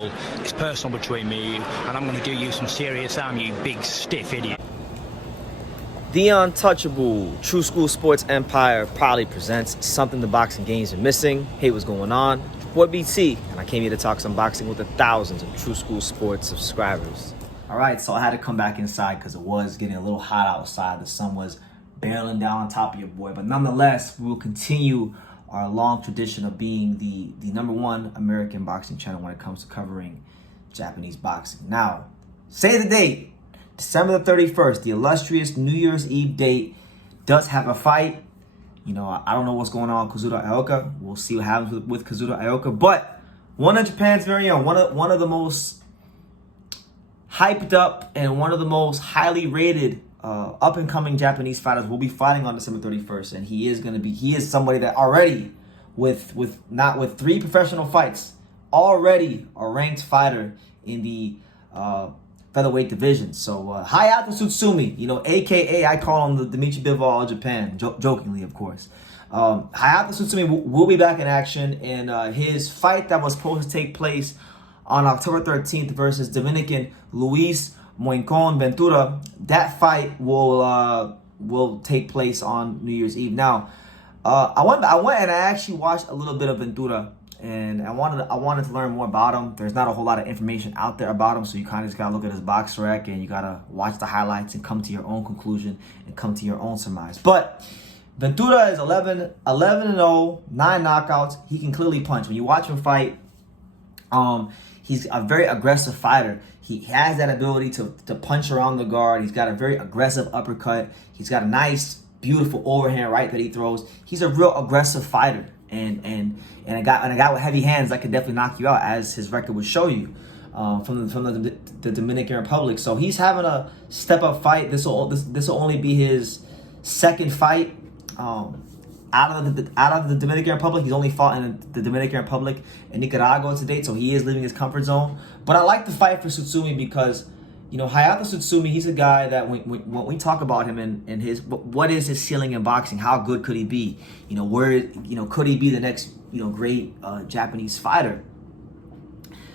It's personal between me and you, and I'm going to do you some serious harm, you big stiff idiot. The Untouchable True School Sports Empire proudly presents something the boxing games are missing. Hey, what's going on? Boy BT, and I came here to talk some boxing with the thousands of True School Sports subscribers. All right, so I had to come back inside because it was getting a little hot outside. The sun was barreling down on top of your boy, but nonetheless, we will continue our long tradition of being the number one American boxing channel when it comes to covering Japanese boxing. Now, say the date, December the 31st, the illustrious New Year's Eve date, does have a fight. You know, I don't know what's going on with Kazuto Ioka. We'll see what happens with Kazuto Ioka. But one of Japan's very own, one of the most hyped up and one of the most highly rated up-and-coming Japanese fighters will be fighting on December 31st, and he is somebody that already, with 3 professional fights, already a ranked fighter in the featherweight division. So Hayato Tsutsumi, AKA I call him the Dmitry Bivol of Japan, jokingly, of course. Hayato Tsutsumi will be back in action, and his fight that was supposed to take place on October 13th versus Dominican Luis Moicon Ventura, that fight will take place on New Year's Eve. Now, I went and I actually watched a little bit of Ventura, and I wanted to learn more about him. There's not a whole lot of information out there about him, so you kind of just gotta look at his box rec and you gotta watch the highlights and come to your own conclusion and come to your own surmise. But Ventura is 11-0, 9 knockouts. He can clearly punch. When you watch him fight, he's a very aggressive fighter. He has that ability to punch around the guard. He's got a very aggressive uppercut. He's got a nice, beautiful overhand right that he throws. He's a real aggressive fighter, and a guy with heavy hands that could definitely knock you out, as his record would show you, from the Dominican Republic. So he's having a step up fight. This will only be his second fight out of the Dominican Republic. He's only fought in the Dominican Republic and Nicaragua to date, so he is leaving his comfort zone. But I like the fight for Tsutsumi because, Hayato Tsutsumi, he's a guy that when we talk about him and his what is his ceiling in boxing, how good could he be? Could he be the next great Japanese fighter?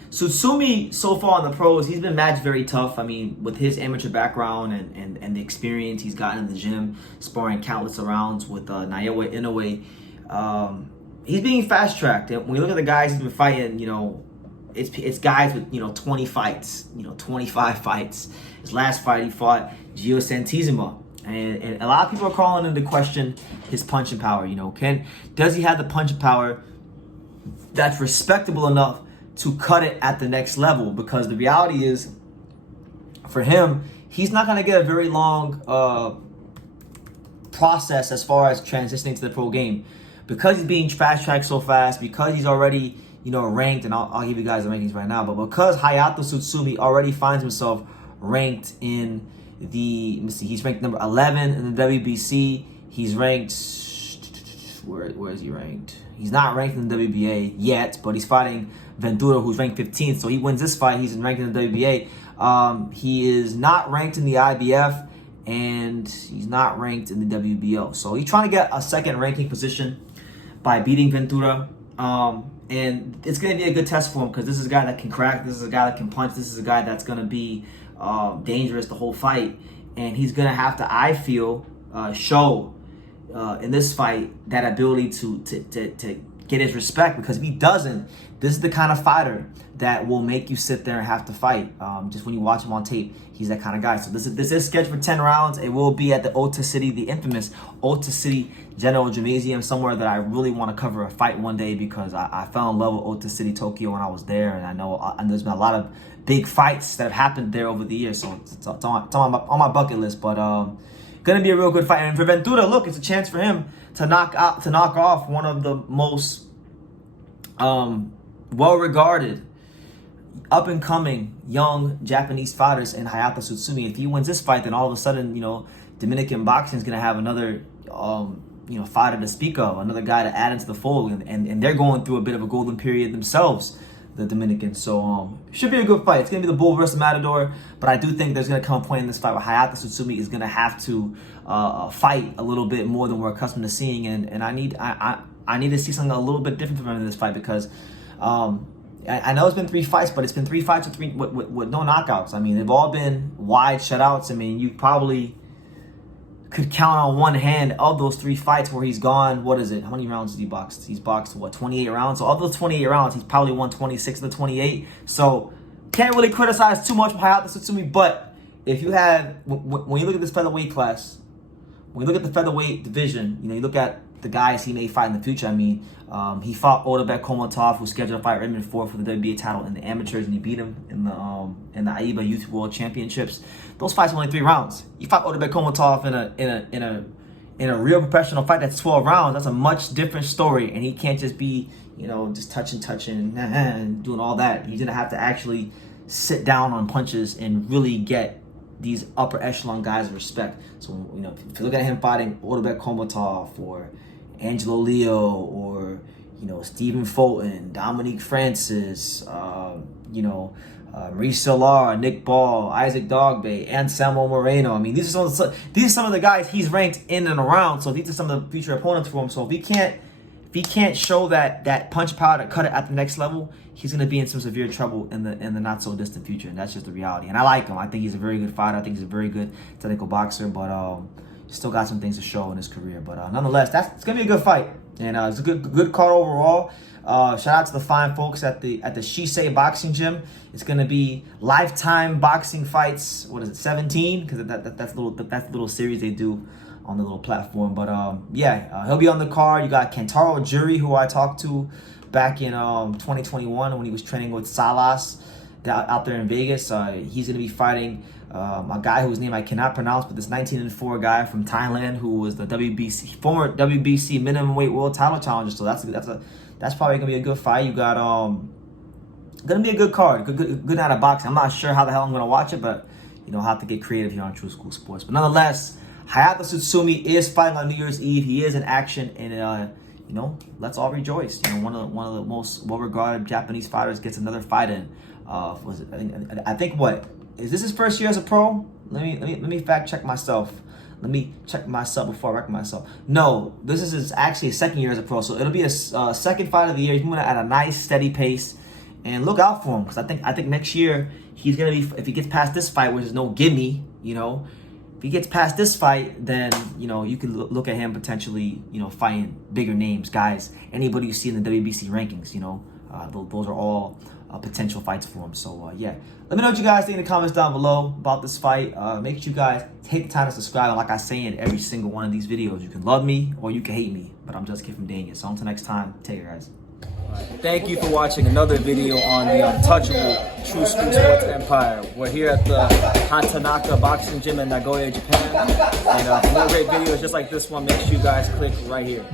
Tsutsumi, so far in the pros, he's been matched very tough. I mean, with his amateur background and the experience he's gotten in the gym, sparring countless rounds with Naoya Inoue, he's being fast-tracked. And when you look at the guys he's been fighting, it's guys with, 20 fights, 25 fights. His last fight, he fought Gio Santissima. And a lot of people are calling into question his punching power. Does he have the punching power that's respectable enough to cut it at the next level? Because the reality is, for him, he's not going to get a very long process as far as transitioning to the pro game, because he's being fast-tracked so fast, because he's already ranked, and I'll give you guys the rankings right now, but because Hayato Tsutsumi already finds himself ranked in he's ranked number 11 in the WBC. He's ranked, where is he ranked? He's not ranked in the WBA yet, but he's fighting Ventura, who's ranked 15th. So he wins this fight, he's ranked in the WBA. He is not ranked in the IBF, and he's not ranked in the WBO. So he's trying to get a second ranking position by beating Ventura. And it's going to be a good test for him, because this is a guy that can crack. This is a guy that can punch. This is a guy that's going to be dangerous the whole fight. And he's going to have to, I feel, show in this fight that ability to get his respect, because if he doesn't, this is the kind of fighter that will make you sit there and have to fight. Just when you watch him on tape, he's that kind of guy. So this is scheduled for 10 rounds. It will be at the Ota City, the infamous Ota City General Gymnasium, somewhere that I really want to cover a fight one day, because I fell in love with Ota City, Tokyo when I was there, and I know there's been a lot of big fights that have happened there over the years, so it's on my bucket list. But gonna be a real good fight. And for Ventura, look, it's a chance for him to knock off one of the most well-regarded, up-and-coming young Japanese fighters in Hayato Tsutsumi. If he wins this fight, then all of a sudden, Dominican boxing is gonna have another fighter to speak of, another guy to add into the fold, and they're going through a bit of a golden period themselves, the Dominicans. So should be a good fight. It's gonna be the Bull versus Matador, but I do think there's gonna come a point in this fight where Hayato Tsutsumi is gonna have to fight a little bit more than we're accustomed to seeing, and I need to see something a little bit different from him in this fight, because I know it's been 3 fights, but it's been 3 fights with no knockouts. I mean, they've all been wide shutouts. I mean, you probably could count on one hand of those 3 fights where he's gone. What is it? How many rounds did he box? He's boxed, what, 28 rounds? So of those 28 rounds, he's probably won 26 of the 28. So can't really criticize too much Hayato Sutsumi. But if you have, when you look at this featherweight class, when you look at the featherweight division, you know, you look at the guys he may fight in the future. I mean, he fought Otabek Komotov, who's scheduled to fight Raymond Ford for the WBA title in the amateurs, and he beat him in the AIBA Youth World Championships. Those fights were only 3 rounds. You fought Otabek Komotov in a real professional fight that's 12 rounds. That's a much different story, and he can't just be, you know, just touching and doing all that. He's gonna have to actually sit down on punches and really get these upper echelon guys respect. So, you know, if you look at him fighting Otabek Komotov or Angelo Leo or, you know, Stephen Fulton, Dominique Francis, Maurice Solar, Nick Ball, Isaac Dogbe, Anselmo Moreno. I mean, these are some of the guys he's ranked in and around. So these are some of the future opponents for him. So if he can't show that punch power to cut it at the next level, he's going to be in some severe trouble in the not so distant future, and that's just the reality. And I like him. I think he's a very good fighter. I think he's a very good technical boxer, but still got some things to show in his career. But nonetheless, it's going to be a good fight, and it's a good card overall. Shout out to the fine folks at the Shisei Boxing Gym. It's going to be lifetime boxing fights. What is it, 17? Because that's the little series they do on the little platform. But he'll be on the card. You got Kentaro Jury, who I talked to back in 2021 when he was training with Salas out there in Vegas. He's going to be fighting a guy whose name I cannot pronounce, but this 19-4 guy from Thailand who was the former WBC minimum weight world title challenger. So that's probably going to be a good fight. You got going to be a good card, good night of boxing. I'm not sure how the hell I'm going to watch it, but you know, I'll have to get creative here on True School Sports. But nonetheless, Hayato Sutsumi is fighting on New Year's Eve. He is in action, and you know, let's all rejoice. You know, one of the most well-regarded Japanese fighters gets another fight in. I think what is this his first year as a pro? Let me fact check myself. Let me check myself before I reckon myself. No, this is actually his 2nd year as a pro, so it'll be a second fight of the year. He's moving at a nice steady pace, and look out for him, because I think next year he's gonna be, if he gets past this fight, which is no gimme, you know. If he gets past this fight, then, you know, you can look at him potentially, you know, fighting bigger names, guys. Anybody you see in the WBC rankings, you know, those are all potential fights for him. So, let me know what you guys think in the comments down below about this fight. Make sure you guys take the time to subscribe. And like I say in every single one of these videos, you can love me or you can hate me, but I'm just Kid from Dang It. So until next time, take care, guys. Thank you for watching another video on the untouchable True School Sports Empire. We're here at the Hatanaka Boxing Gym in Nagoya, Japan. And for more great videos just like this one, make sure you guys click right here.